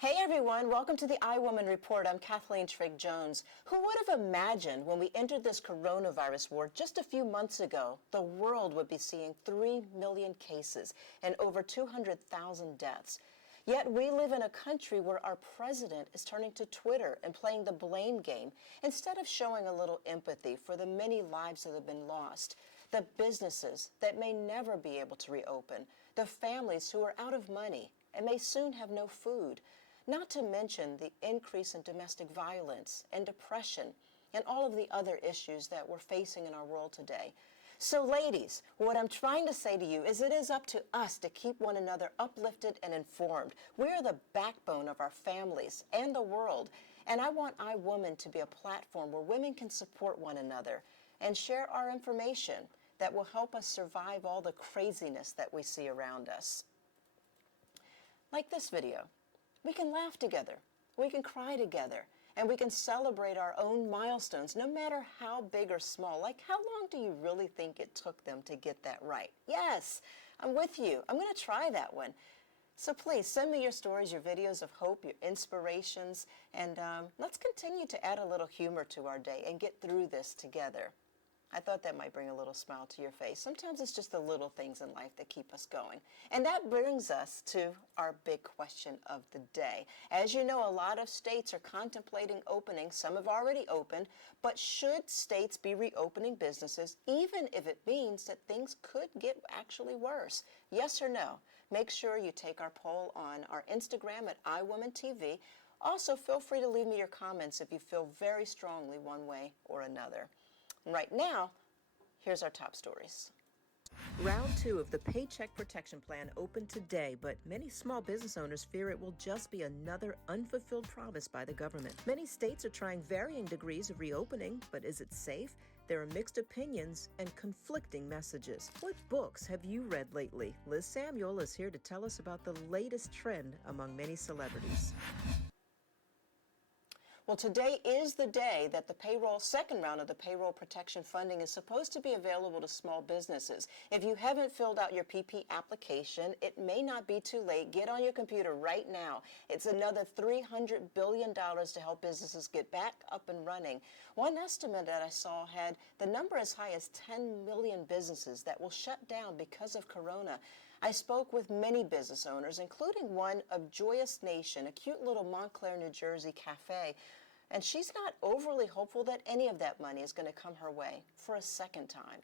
Hey everyone, welcome to the iWoman Report. I'm Kathleen Trigg-Jones. Who would have imagined when we entered this coronavirus war just a few months ago, the world would be seeing 3 million cases and over 200,000 deaths? Yet we live in a country where our president is turning to Twitter and playing the blame game instead of showing a little empathy for the many lives that have been lost, the businesses that may never be able to reopen, the families who are out of money and may soon have no food. Not to mention the increase in domestic violence and depression and all of the other issues that we're facing in our world today. So ladies, what I'm trying to say to you is it is up to us to keep one another uplifted and informed. We're the backbone of our families and the world. And I want iWoman to be a platform where women can support one another and share our information that will help us survive all the craziness that we see around us. Like this video. We can laugh together, we can cry together, and we can celebrate our own milestones, no matter how big or small. Like, how long do you really think it took them to get that right? Yes, I'm with you. I'm going to try that one. So please send me your stories, your videos of hope, your inspirations, and let's continue to add a little humor to our day and get through this together. I thought that might bring a little smile to your face. Sometimes it's just the little things in life that keep us going. And that brings us to our big question of the day. As you know, a lot of states are contemplating opening. Some have already opened. But should states be reopening businesses, even if it means that things could get actually worse? Yes or no? Make sure you take our poll on our Instagram at iWomanTV. Also, feel free to leave me your comments if you feel very strongly one way or another. Right now, here's our top stories. Round 2 of the Paycheck Protection Plan opened today, but many small business owners fear it will just be another unfulfilled promise by the government. Many states are trying varying degrees of reopening, but is it safe? There are mixed opinions and conflicting messages. What books have you read lately? Liz Samuel is here to tell us about the latest trend among many celebrities. Well, today is the day that the second round of the payroll protection funding is supposed to be available to small businesses. If you haven't filled out your PP application, it may not be too late. Get on your computer right now. It's another $300 billion to help businesses get back up and running. One estimate that I saw had the number as high as 10 million businesses that will shut down because of Corona. I spoke with many business owners, including one of Joyous Nation, a cute little Montclair, New Jersey cafe. And she's not overly hopeful that any of that money is going to come her way for a second time.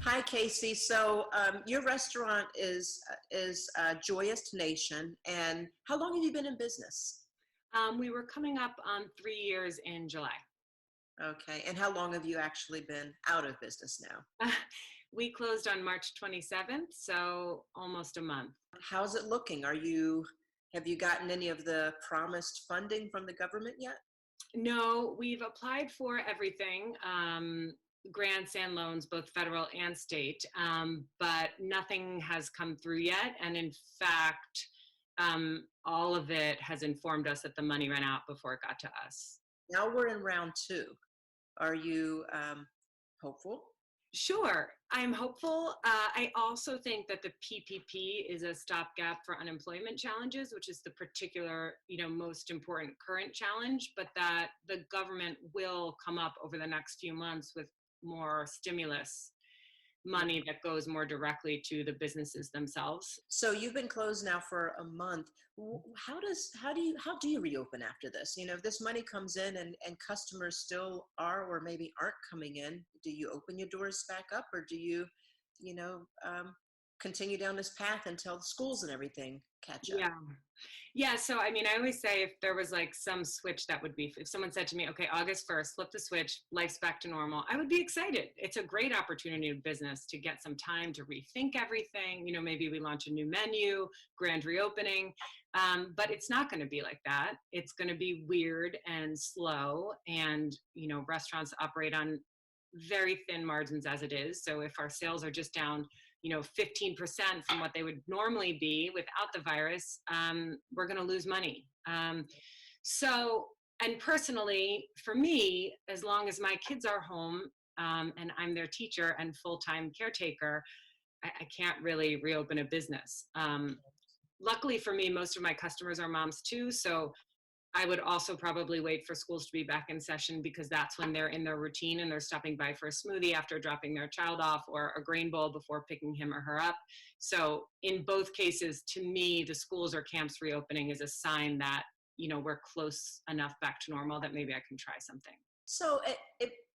Hi, Casey. So your restaurant is Joyous Nation, and how long have you been in business? We were coming up on 3 years in July. Okay, and how long have you actually been out of business now? We closed on March 27th, so almost a month. How's it looking? Have you gotten any of the promised funding from the government yet? No, we've applied for everything, grants and loans, both federal and state, but nothing has come through yet. And in fact, all of it has informed us that the money ran out before it got to us. Now we're in round 2. Are you hopeful? Sure, I'm hopeful. I also think that the PPP is a stopgap for unemployment challenges, which is the particular, most important current challenge, but that the government will come up over the next few months with more stimulus money that goes more directly to the businesses themselves. So you've been closed now for a month. How do you reopen after this? If this money comes in and customers still are or maybe aren't coming in, do you open your doors back up, or do you, continue down this path until the schools and everything catch up? Yeah. So, I always say if there was like some switch that would be, if someone said to me, okay, August 1st, flip the switch, life's back to normal, I would be excited. It's a great opportunity in business to get some time to rethink everything. Maybe we launch a new menu, grand reopening, but it's not going to be like that. It's going to be weird and slow, and, restaurants operate on very thin margins as it is. So if our sales are just down 15% from what they would normally be without the virus, we're going to lose money. And personally, for me, as long as my kids are home and I'm their teacher and full-time caretaker, I can't really reopen a business. luckily for me, most of my customers are moms too. So I would also probably wait for schools to be back in session, because that's when they're in their routine and they're stopping by for a smoothie after dropping their child off, or a grain bowl before picking him or her up. So in both cases, to me, the schools or camps reopening is a sign that, we're close enough back to normal that maybe I can try something. So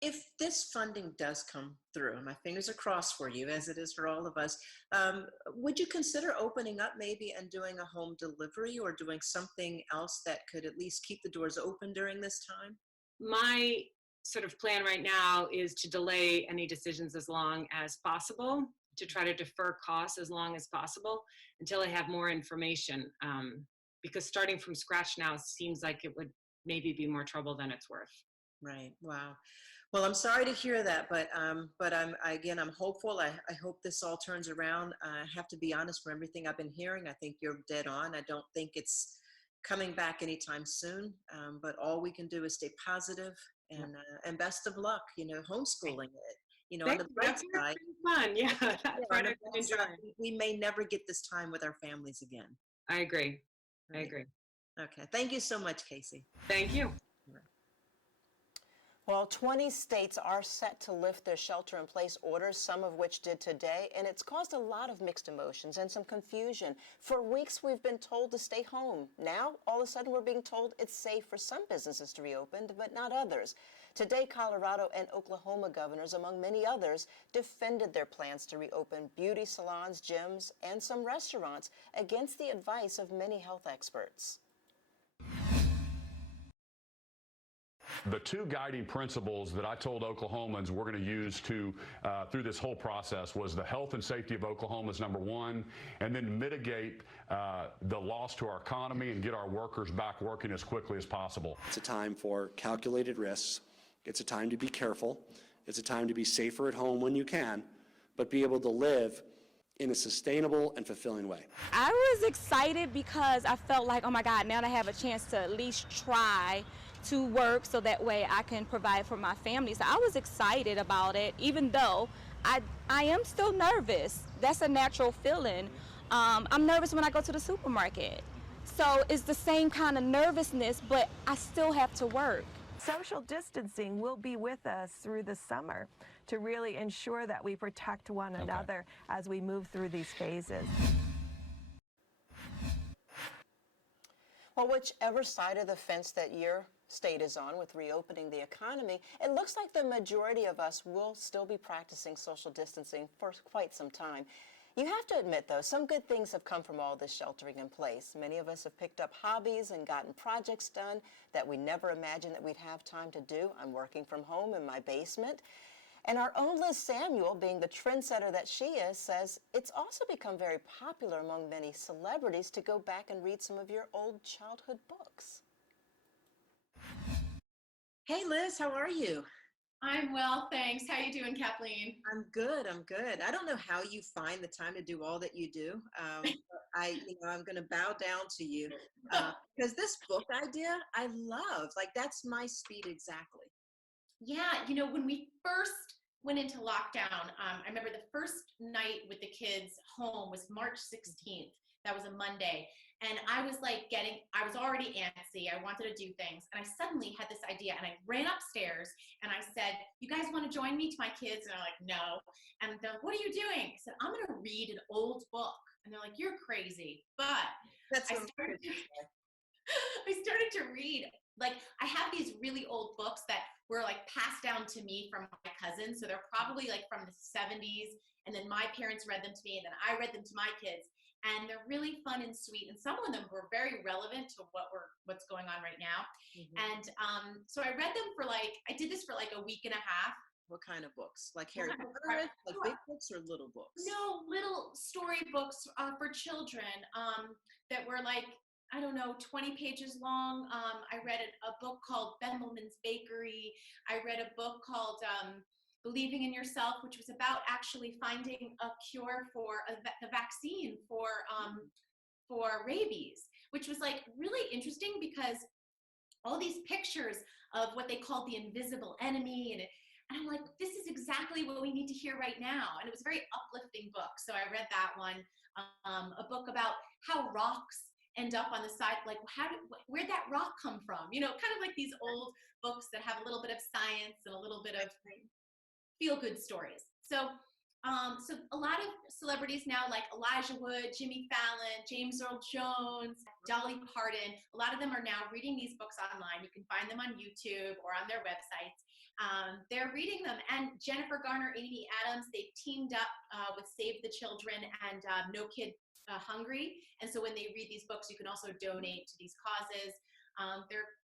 if this funding does come through, and my fingers are crossed for you, as it is for all of us, would you consider opening up maybe and doing a home delivery, or doing something else that could at least keep the doors open during this time? My sort of plan right now is to delay any decisions as long as possible, to try to defer costs as long as possible until I have more information. Because starting from scratch now seems like it would maybe be more trouble than it's worth. Right. Wow. Well, I'm sorry to hear that, but I'm hopeful. I hope this all turns around. I have to be honest, from everything I've been hearing, I think you're dead on. I don't think it's coming back anytime soon. But all we can do is stay positive, and best of luck. Homeschooling it. On Thank the you. bright That's side, fun. Yeah, that yeah, on part the I bright enjoy. side, we may never get this time with our families again. I agree. I Right. agree. Okay. Thank you so much, Casey. Thank you. Well, 20 states are set to lift their shelter-in-place orders, some of which did today, and it's caused a lot of mixed emotions and some confusion. For weeks, we've been told to stay home. Now, all of a sudden, we're being told it's safe for some businesses to reopen, but not others. Today, Colorado and Oklahoma governors, among many others, defended their plans to reopen beauty salons, gyms, and some restaurants against the advice of many health experts. The two guiding principles that I told Oklahomans we're going to use through this whole process was the health and safety of Oklahomans, number one, and then mitigate the loss to our economy and get our workers back working as quickly as possible. It's a time for calculated risks. It's a time to be careful. It's a time to be safer at home when you can, but be able to live in a sustainable and fulfilling way. I was excited because I felt like, oh my God, now I have a chance to at least try to work so that way I can provide for my family. So I was excited about it, even though I am still nervous. That's a natural feeling. I'm nervous when I go to the supermarket. So it's the same kind of nervousness, but I still have to work. Social distancing will be with us through the summer to really ensure that we protect one another as we move through these phases. Well, whichever side of the fence that your state is on with reopening the economy, it looks like the majority of us will still be practicing social distancing for quite some time. You have to admit, though, some good things have come from all this sheltering in place. Many of us have picked up hobbies and gotten projects done that we never imagined that we'd have time to do. I'm working from home in my basement. And our own Liz Samuel, being the trendsetter that she is, says it's also become very popular among many celebrities to go back and read some of your old childhood books. Hey, Liz, how are you? I'm well, thanks. How you doing, Kathleen? I'm good. I'm good. I don't know how you find the time to do all that you do. I'm going to bow down to you because this book idea, I love. Like, that's my speed exactly. Yeah, when we first went into lockdown, I remember the first night with the kids home was March 16th. That was a Monday. And I was already antsy. I wanted to do things. And I suddenly had this idea, and I ran upstairs and I said, you guys want to join me to my kids? And they're like, no. And they're like, what are you doing? I said, I'm going to read an old book. And they're like, you're crazy. But I started to read. Like, I have these really old books that were like passed down to me from my cousins. So they're probably like from the 70s. And then my parents read them to me, and then I read them to my kids. And they're really fun and sweet. And some of them were very relevant to what's going on right now. Mm-hmm. And so I read them I did this for like a week and a half. What kind of books? Like Harry Potter? Like big books or little books? No, little story books for children that were like, I don't know, 20 pages long. I read a book called Bendelman's Bakery. I read a book called Believing in Yourself, which was about actually finding a cure for the vaccine for rabies, which was like really interesting because all these pictures of what they called the invisible enemy, and I'm like, this is exactly what we need to hear right now. And it was a very uplifting book. So I read that one. a book about how rocks end up on the side, like where'd that rock come from? You know, kind of like these old books that have a little bit of science and a little bit of feel-good stories. So a lot of celebrities now, like Elijah Wood, Jimmy Fallon, James Earl Jones, Dolly Parton, a lot of them are now reading these books online. You can find them on YouTube or on their websites. They're reading them. And Jennifer Garner, Amy Adams, they've teamed up with Save the Children and No Kid Hungry. And so when they read these books, you can also donate to these causes.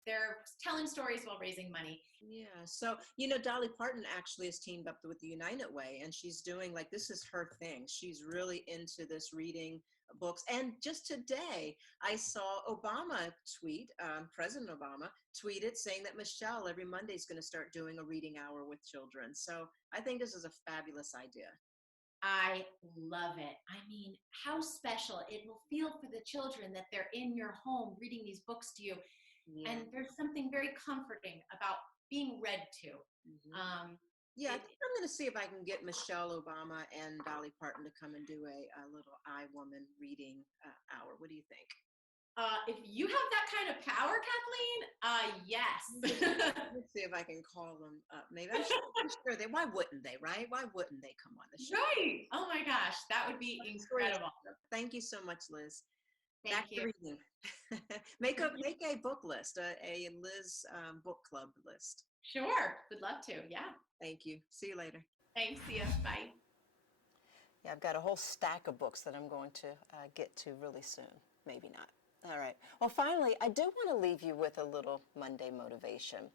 They're telling stories while raising money. Yeah. So, Dolly Parton actually has teamed up with the United Way, and she's doing, like, this is her thing. She's really into this reading books. And just today, I saw Obama tweet, President Obama tweeted saying that Michelle every Monday is going to start doing a reading hour with children. So I think this is a fabulous idea. I love it. I mean, how special it will feel for the children that they're in your home reading these books to you. Yeah. And there's something very comforting about being read to. Mm-hmm. I think I'm going to see if I can get Michelle Obama and Dolly Parton to come and do a little iWoman reading hour. What do you think? If you have that kind of power, Kathleen, yes. Let's see if I can call them up. Maybe I'm sure they. Why wouldn't they? Right? Why wouldn't they come on the show? Right. Oh my gosh, that would be incredible. Thank you so much, Liz. Thank you. Reading. make a book list, a Liz book club list. Sure, would love to. Yeah. Thank you. See you later. Thanks. See ya. Bye. Yeah, I've got a whole stack of books that I'm going to get to really soon. Maybe not. All right. Well, finally, I do want to leave you with a little Monday motivation.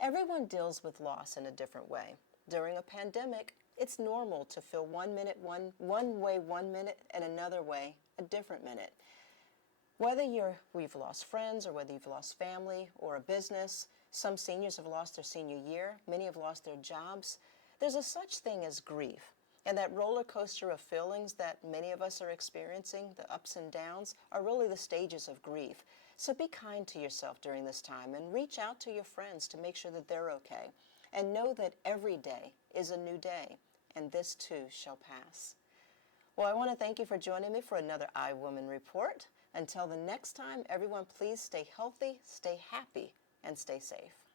Everyone deals with loss in a different way. During a pandemic, it's normal to feel one minute one way 1 minute and another way a different minute. Whether we've lost friends or whether you've lost family or a business, some seniors have lost their senior year, many have lost their jobs. There's a such thing as grief. And that roller coaster of feelings that many of us are experiencing, the ups and downs, are really the stages of grief. So be kind to yourself during this time and reach out to your friends to make sure that they're okay. And know that every day is a new day, and this too shall pass. Well, I want to thank you for joining me for another iWoman Report. Until the next time, everyone, please stay healthy, stay happy, and stay safe.